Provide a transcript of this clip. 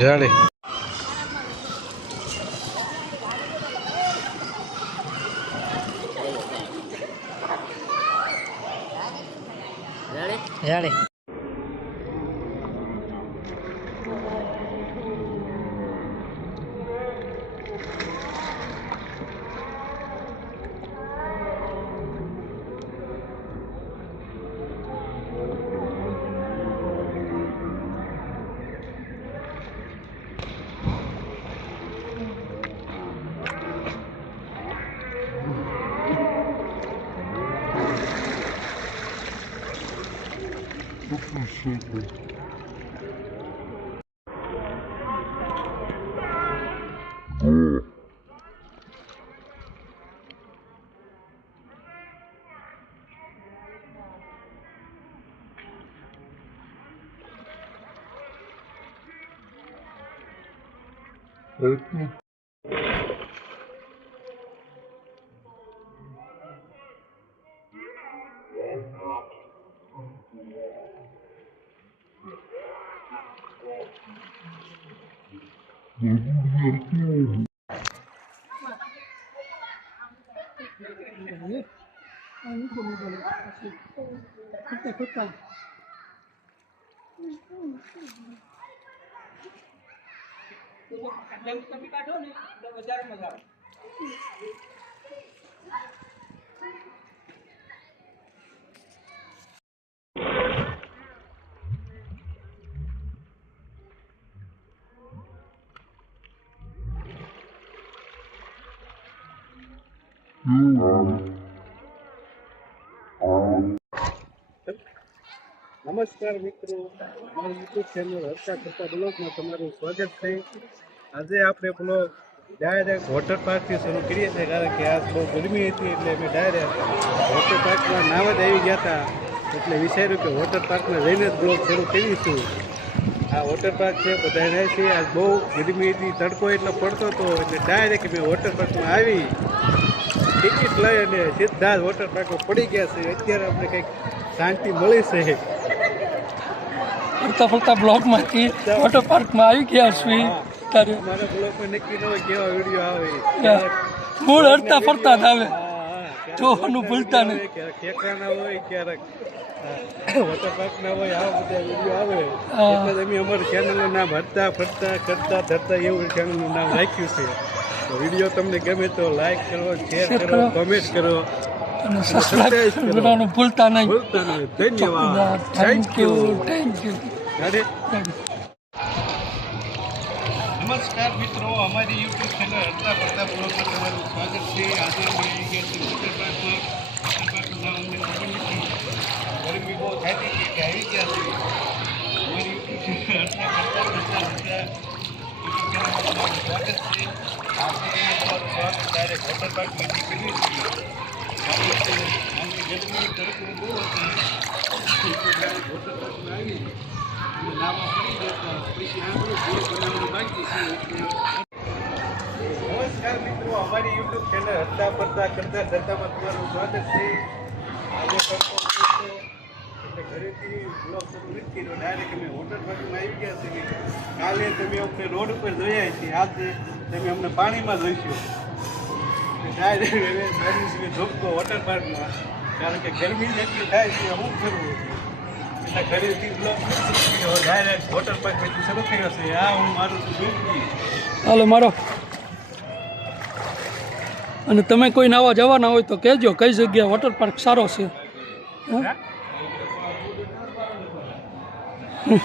Ready? Ready? નમસ્કાર મિત્રો, મારું યુટ્યુબ ચેનલ હરતા કરતા બ્લોગમાં તમારું સ્વાગત છે. આજે આપણે બ્લોગ ડાયરેક્ટ વોટર પાર્કથી શરૂ કરીએ છીએ, કારણ કે આજ બહુ ગરમી હતી એટલે અમે ડાયરેક્ટ વોટર પાર્કમાં નાવા જ આવી ગયા હતા. એટલે વિચાર્યું કે વોટર પાર્કમાં જઈને જ બ્લોગ શરૂ કરીશું. આ વોટર પાર્ક છે, બધા રહે છે. આજ બહુ ગરમી હતી, તડકો એટલો પડતો હતો એટલે ડાયરેક્ટ અમે વોટર પાર્કમાં આવી ટિકિટ લઈ અને સીધા જ વોટર પાર્કમાં પડી ગયા છે. અત્યારે આપણે કંઈક શાંતિ મળી છે. ફરતા ફરતા બ્લોકમાંથી વોટર પાર્કમાં આવી ગયા છું. તારે મારા બ્લોગમાં નક્કી ન હોય કેવા વિડીયો આવે, મૂળ હરતા ફરતા જ આવે, જોવાનું ભૂલતા નહીં. ક્યારેક ઠેકાણા હોય, ક્યારેક વોટર પાર્કના હોય, આવા બધા વિડીયો આવે. એટલે અમે અમારું ચેનલનું નામ હરતા ફરતા કરતા ધરતા એવું ચેનલનું નામ રાખ્યું છે. તો વિડીયો તમને ગમે તો લાઈક કરો, શેર કરો, કોમેન્ટ કરો અને સબસ્ક્રાઇબ કરવાનું ભૂલતા નહીં. ધન્યવાદ. Thank you. નમસ્કાર મિત્રો, અમારી યુટ્યુબ ચેનલ હરતા ફરતા બ્લોગમાં તમારું સ્વાગત છે. આજે અમે આવી ગયા છીએ વોટર પાર્કમાં. વોટર પાર્કનું નામ અમને ખબર નથી, ગરમી બહુ થતી હતી કે આવી ગયા છે. અમારી યુટ્યુબ ચેનલ હરતા ફરતા તમારું સ્વાગત છે. આજે તમારું સ્વાગત ડાયરેક્ટ વોટર પાર્કમાંથી કરીએ છીએ. ગરમી તડકો બહુ હતી, વોટર પાર્કમાં આવી નાવા પડી જતા પછી આપણું ઘર બનાવવાનું બાકી છે. નમસ્કાર મિત્રો, અમારી યુટ્યુબ ચેનલ હરતા ફરતા કરતા ધરતામાં તમારું સ્વાગત છે. આજે તડકો એટલે ઘરેથી બ્લોગ શરૂ નથી કર્યો, ડાયરેક્ટ અમે વોટર પાર્કમાં આવી ગયા છીએ. કાલે તમે અમને રોડ ઉપર જોયા છીએ, આજે તમે અમને પાણીમાં જોઈશું. ડાયરેક્ટ ગરમી ધોપતો વોટર પાર્કમાં, કારણ કે ગરમી જેટલી થાય છે શું કરવું. એટલે ઘરેથી બ્લોગ ડાયરેક્ટ વોટર પાર્કમાંથી શરૂ થયો છે. આ હું મારું છું ડૂબકી. હાલો મારો અને તમે કોઈ નાવા જવાના હોય તો કહેજો કઈ જગ્યાએ વોટર પાર્ક સારો છે. હે?